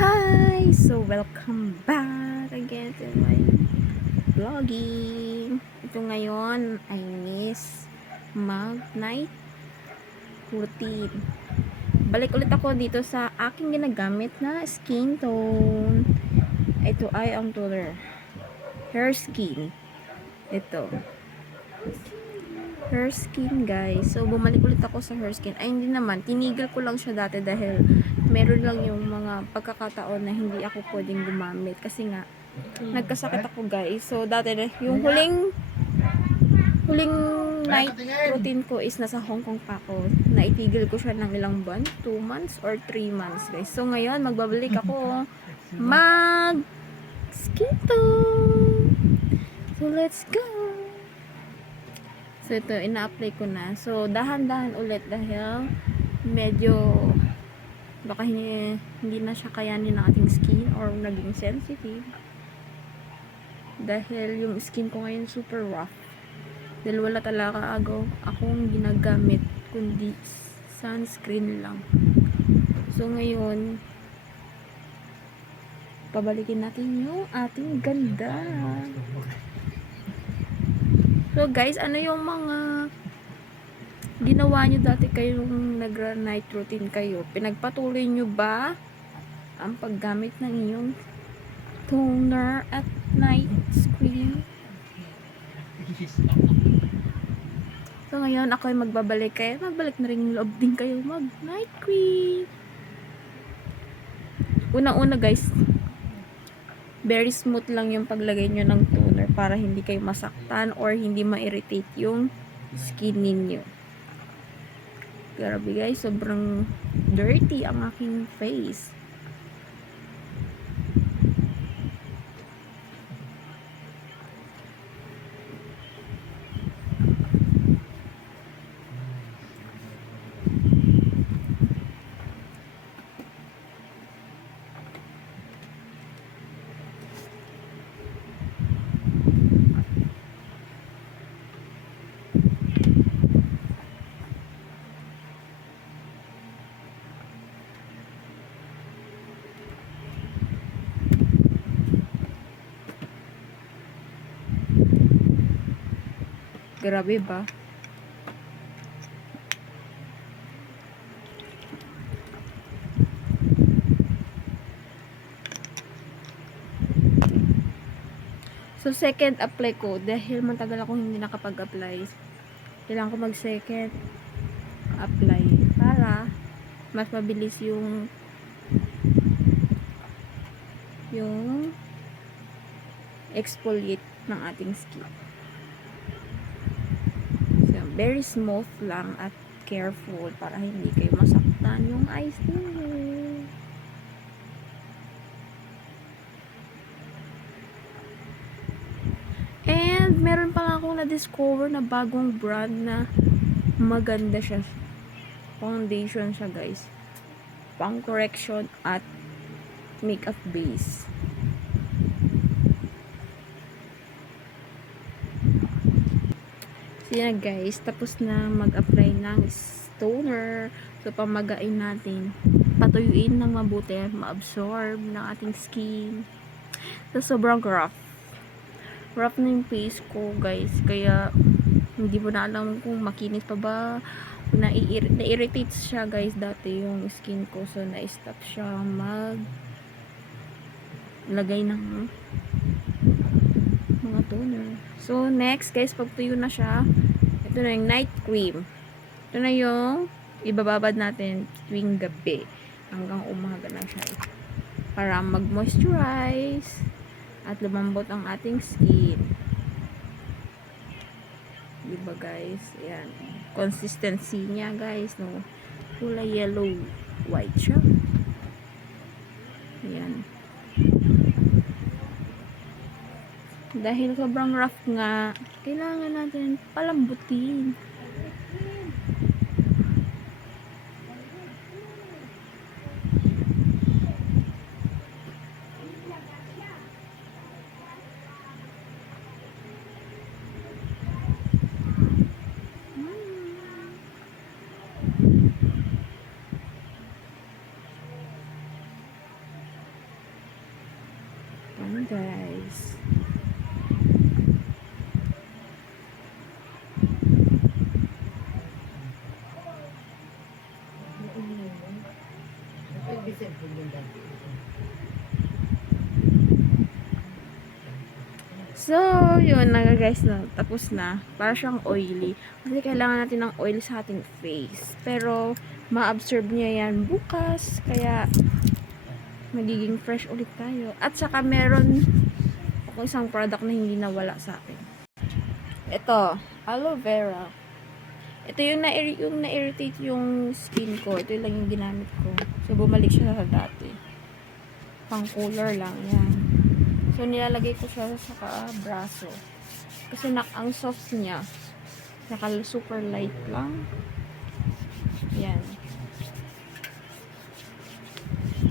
Hi! So, welcome back again to my vlogging. Ito ngayon ay mag-night routine. Balik ulit ako dito sa aking ginagamit na skin tone. Ito ay ang toner. Hair Skin. Ito. Hair Skin, guys. So, bumalik ulit ako sa Hair Skin. Ay, hindi naman. Tinigil ko lang siya dati dahil meron lang yung mga pagkakataon na hindi ako pwedeng gumamit. Kasi nga, nagkasakit ako, guys. So, dati na, yung huling night routine ko is nasa Hong Kong pa ako. Naitigil ko siya ng ilang buwan. 2 months or 3 months, guys. So, ngayon, magbabalik ako mag-skin tone. So, let's go! So, ito, ina-apply ko na. So, dahan-dahan ulit dahil medyo baka hindi na siya kayanin ng ating skin or naging sensitive. Dahil yung skin ko ngayon super rough. Dahil wala talaga akong ginagamit kundi sunscreen lang. So, ngayon, pabalikin natin yung ating ganda. So guys, ano yung mga ginawa nyo dati kayong nagra-night routine kayo? Pinagpatuloy nyo ba ang paggamit ng inyong toner at night cream? So ngayon, ako ay magbabalik kayo. Magbalik na rin loob din kayo mag-night cream. Unang-una guys, very smooth lang yung paglagay nyo ng toner para hindi kayo masaktan or hindi ma-irritate yung skin ninyo. Grabe guys, sobrang dirty ang aking face. Grabe ba? So, second apply ko. Dahil matagal akong hindi nakapag-apply. Kailangan ko mag-second apply. Para mas mabilis yung exfoliate ng ating skin. So, very smooth lang at careful para hindi kayo masaktan yung eyes niyo. And meron pa akong na-discover na bagong brand na maganda siya. Foundation siya guys. Pang correction at makeup base. So yan guys, tapos na mag-apply ng toner. So pamagain natin. Patuyuin ng mabuti, ma-absorb ng ating skin. So sobrang rough na yung face ko guys, kaya hindi mo na alam kung makinis pa ba, na-irritate siya guys dati yung skin ko, so na-stop siya lagay ng mga toner. So next guys, pag tuyo na siya, ito na yung night cream. Ito na yung ibababad natin tuwing gabi hanggang umaga na siya para mag-moisturize at lumambot ang ating skin. Diba guys? Ayan. Consistency niya guys, no? Kulay yellow white siya. Ayan. Dahil sobrang rough nga, kailangan natin palambutin. Ayan guys. So, yun na guys, na, tapos na. Para siyang oily. Kasi kailangan natin ng oil sa ating face. Pero, ma-absorb niya yan bukas. Kaya, magiging fresh ulit tayo. At saka, meron ako isang product na hindi nawala sa akin. Ito, aloe vera. Ito yung na-irritate yung skin ko. Ito lang yung ginamit ko. So, bumalik siya sa dati. Pang cooler lang, yan. So, nilalagay ko siya sa braso. Kasi ang soft niya. Super light lang. Yan.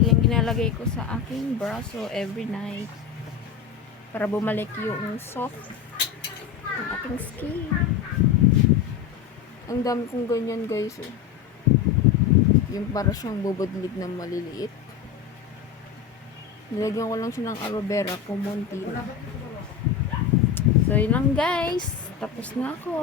Yung ginalagay ko sa aking braso every night. Para bumalik yung soft ng ating skin. Ang dami kong ganyan guys. Oh. Yung para siyang bubudlig na maliliit. Nilagyan ko lang siya ng aloe vera, kumunti na. So, yun lang guys. Tapos na ako.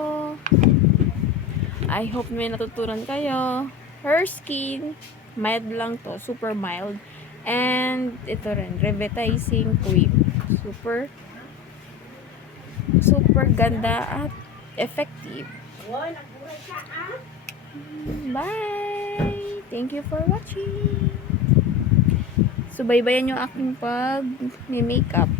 I hope may natutunan kayo. Her skin, mild lang to. Super mild. And, ito rin, revitalizing cream. Super ganda at effective. Bye! Thank you for watching. Subaybayan yung aking pag-makeup.